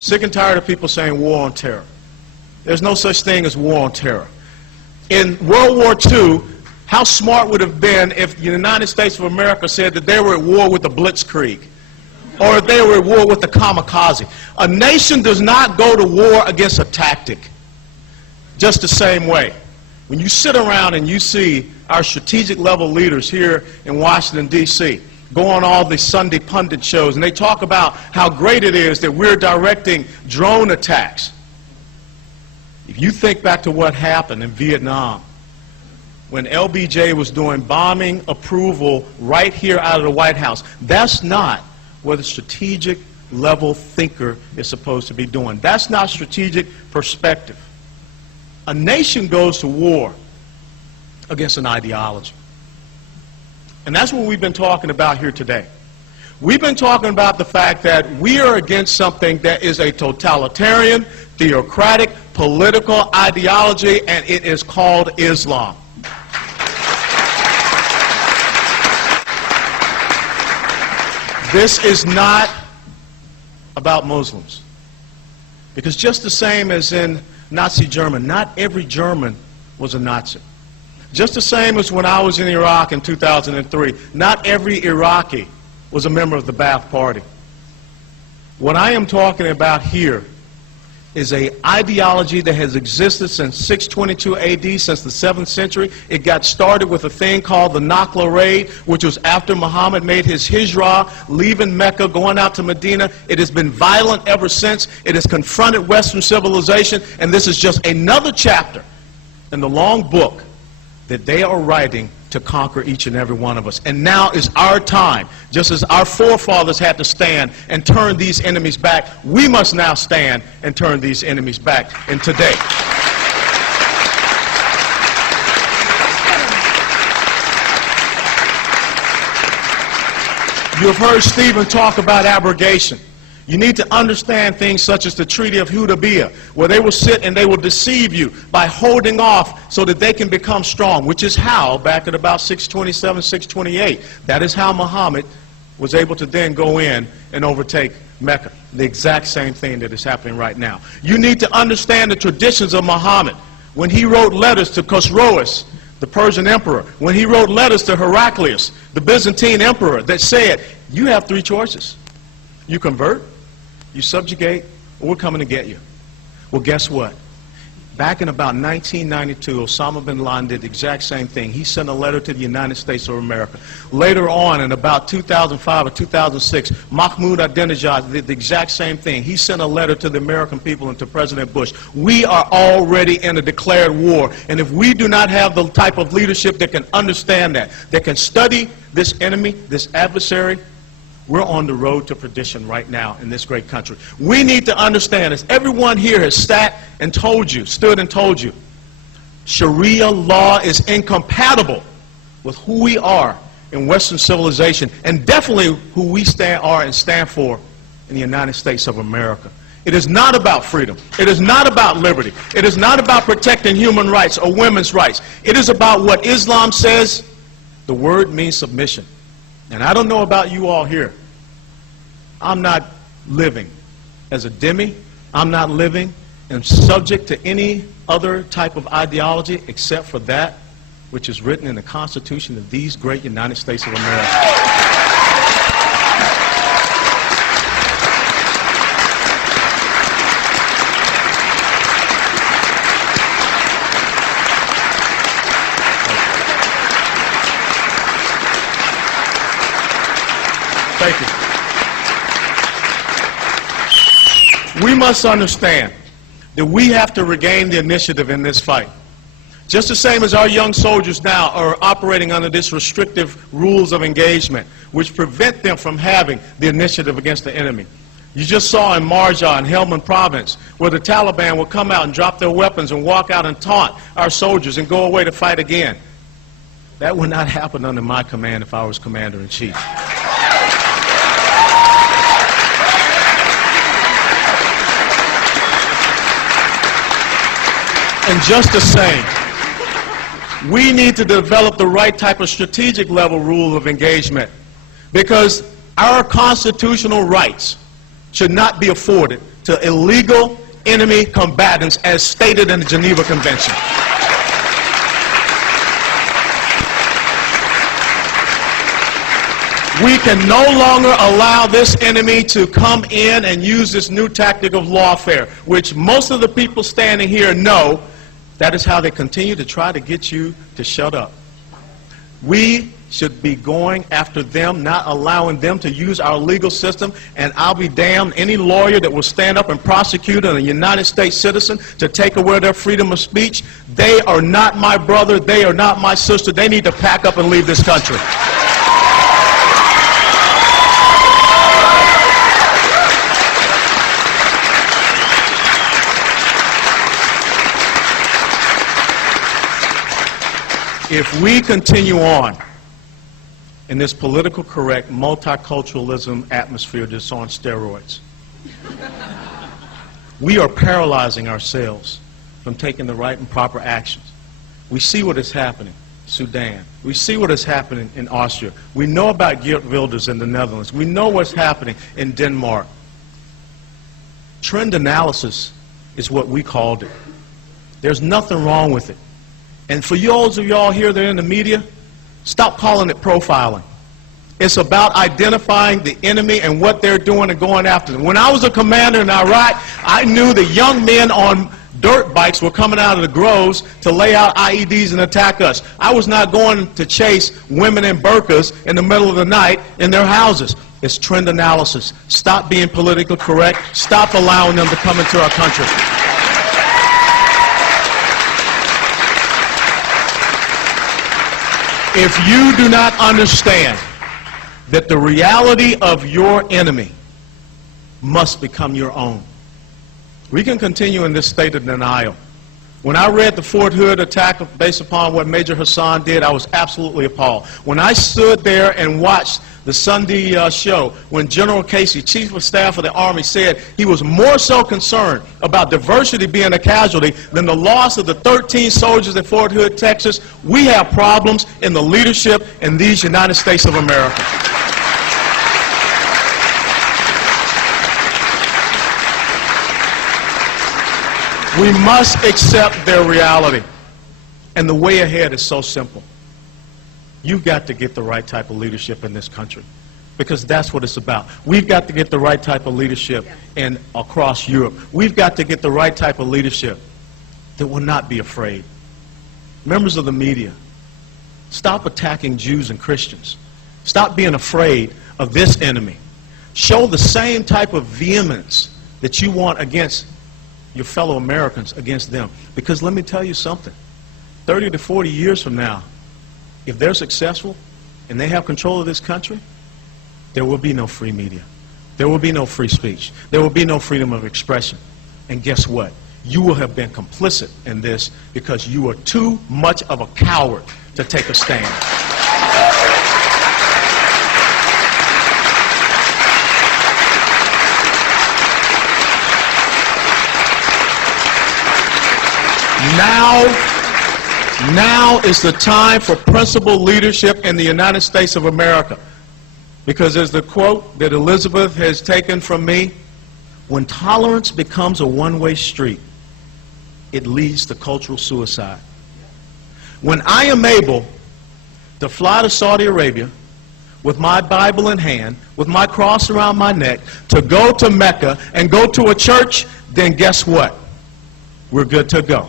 Sick and tired of people saying war on terror. There's no such thing as war on terror. In World War II, how smart would it have been if the United States of America said that they were at war with the Blitzkrieg, or if they were at war with the kamikaze? A nation does not go to war against a tactic. Just the same way. When you sit around and you see our strategic level leaders here in Washington, D.C., go on all the Sunday pundit shows, and they talk about how great it is that we're directing drone attacks. If you think back to what happened in Vietnam, when LBJ was doing bombing approval right here out of the White House, that's not what a strategic level thinker is supposed to be doing. That's not strategic perspective. A nation goes to war against an ideology. And that's what we've been talking about here today. We've been talking about the fact that we are against something that is a totalitarian, theocratic, political ideology, and it is called Islam. This is not about Muslims. Because just the same as in Nazi Germany, not every German was a Nazi. Just the same as when I was in Iraq in 2003, not every Iraqi was a member of the Ba'ath Party. What I am talking about here is an ideology that has existed since 622 AD, since the 7th century. It got started with a thing called the Nakla Raid, which was after Muhammad made his hijrah, leaving Mecca, going out to Medina. It has been violent ever since. It has confronted Western civilization, and this is just another chapter in the long book that they are writing to conquer each and every one of us. And now is our time. Just as our forefathers had to stand and turn these enemies back, we must now stand and turn these enemies back in today. You have heard Stephen talk about abrogation. You need to understand things such as the Treaty of Hudaybiyah, where they will sit and they will deceive you by holding off so that they can become strong, which is how, back at about 627, 628, that is how Muhammad was able to then go in and overtake Mecca. The exact same thing that is happening right now. You need to understand the traditions of Muhammad. When he wrote letters to Khosroes, the Persian emperor, when he wrote letters to Heraclius, the Byzantine emperor, that said, you have three choices. You convert, you subjugate, or we're coming to get you. Well, guess what? Back in about 1992, Osama bin Laden did the exact same thing. He sent a letter to the United States of America. Later on, in about 2005 or 2006, Mahmoud Ahmadinejad did the exact same thing. He sent a letter to the American people and to President Bush. We are already in a declared war, and if we do not have the type of leadership that can understand that can study this enemy, this adversary, we're on the road to perdition right now in this great country. We need to understand, as everyone here has stood and told you, Sharia law is incompatible with who we are in Western civilization, and definitely who we stand for in the United States of America. It is not about freedom. It is not about liberty. It is not about protecting human rights or women's rights. It is about what Islam says. The word means submission. And I don't know about you all here. I'm not living as a dhimmi. I'm not living and subject to any other type of ideology except for that which is written in the Constitution of these great United States of America. Thank you. We must understand that we have to regain the initiative in this fight. Just the same as our young soldiers now are operating under this restrictive rules of engagement, which prevent them from having the initiative against the enemy. You just saw in Marja and Helmand province where the Taliban will come out and drop their weapons and walk out and taunt our soldiers and go away to fight again. That would not happen under my command if I was commander-in-chief. And just the same, we need to develop the right type of strategic level rule of engagement, because our constitutional rights should not be afforded to illegal enemy combatants as stated in the Geneva Convention. We can no longer allow this enemy to come in and use this new tactic of lawfare, which most of the people standing here know that is how they continue to try to get you to shut up. We should be going after them, not allowing them to use our legal system, and I'll be damned any lawyer that will stand up and prosecute a United States citizen to take away their freedom of speech. They are not my brother. They are not my sister. They need to pack up and leave this country. If we continue on in this political correct multiculturalism atmosphere that's on steroids, we are paralyzing ourselves from taking the right and proper actions. We see what is happening in Sudan. We see what is happening in Austria. We know about Geert Wilders in the Netherlands. We know what's happening in Denmark. Trend analysis is what we called it. There's nothing wrong with it. And for those of y'all here that are in the media, stop calling it profiling. It's about identifying the enemy and what they're doing and going after them. When I was a commander in Iraq, I knew the young men on dirt bikes were coming out of the groves to lay out IEDs and attack us. I was not going to chase women in burqas in the middle of the night in their houses. It's trend analysis. Stop being politically correct. Stop allowing them to come into our country. If you do not understand that the reality of your enemy must become your own, we can continue in this state of denial. When I read the Fort Hood attack based upon what Major Hassan did, I was absolutely appalled. When I stood there and watched the Sunday show, when General Casey, Chief of Staff of the Army, said he was more so concerned about diversity being a casualty than the loss of the 13 soldiers at Fort Hood, Texas, we have problems in the leadership in these United States of America. We must accept their reality. And the way ahead is so simple. You've got to get the right type of leadership in this country, because that's what it's about. We've got to get the right type of leadership across Europe. We've got to get the right type of leadership that will not be afraid. Members of the media, stop attacking Jews and Christians. Stop being afraid of this enemy. Show the same type of vehemence that you want against your fellow Americans, against them. Because let me tell you something, 30 to 40 years from now, if they're successful and they have control of this country, there will be no free media. There will be no free speech. There will be no freedom of expression. And guess what? You will have been complicit in this because you are too much of a coward to take a stand. Now is the time for principled leadership in the United States of America. Because as the quote that Elizabeth has taken from me, when tolerance becomes a one-way street, it leads to cultural suicide. When I am able to fly to Saudi Arabia with my Bible in hand, with my cross around my neck, to go to Mecca and go to a church, then guess what? We're good to go.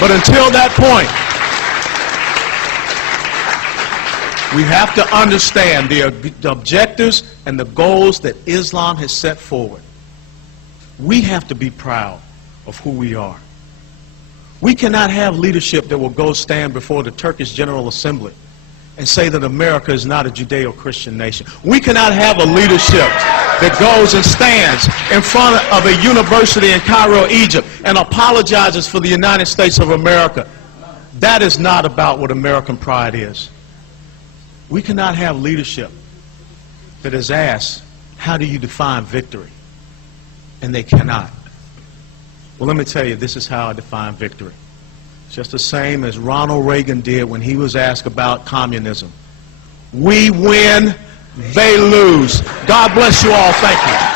But until that point, we have to understand the objectives and the goals that Islam has set forward. We have to be proud of who we are. We cannot have leadership that will go stand before the Turkish General Assembly and say that America is not a Judeo-Christian nation. We cannot have a leadership that goes and stands in front of a university in Cairo, Egypt, and apologizes for the United States of America. That is not about what American pride is. We cannot have leadership that is asked, how do you define victory? And they cannot. Well, let me tell you, this is how I define victory. It's just the same as Ronald Reagan did when he was asked about communism. We win, they lose. God bless you all. Thank you.